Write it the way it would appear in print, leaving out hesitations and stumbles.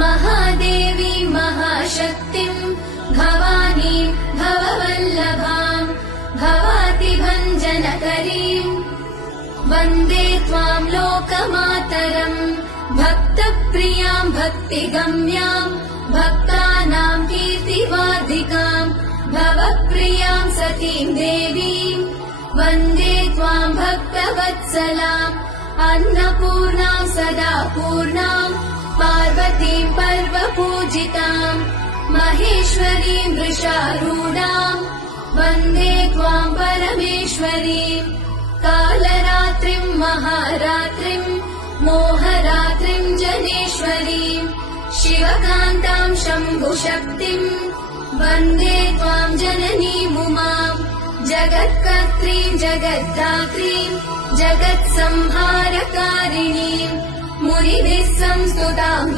महादेवी महाशक्तिम् भवानीं भववल्लभाम् भवातिभञ्जनकरीम् वन्दे त्वाम् लोकमातरम् भक्तप्रियाम् भक्तिगम्याम् भक्तानाम् कीर्तिवादिकाम् भवप्रियाम् सतीम् देवीम् वन्दे त्वाम् भक्तवत्सलाम् अन्नपूर्णाम् सदा पूर्णाम् पार्वतीम् पर्वपूजिताम् महेश्वरीम् वृषारूढाम् वन्दे त्वाम् परमेश्वरीम् कालरात्रिम् महारात्रिम् मोहरात्रिम् जनेश्वरीम् शिवकान्ताम् शम्भुशक्तिम् वन्दे त्वाम् जननीमुमाम् जगत्कर्त्रीम् जगद्धात्रीम् जगत्संहारकारिणीम् मुनिभिः संस्तुताम्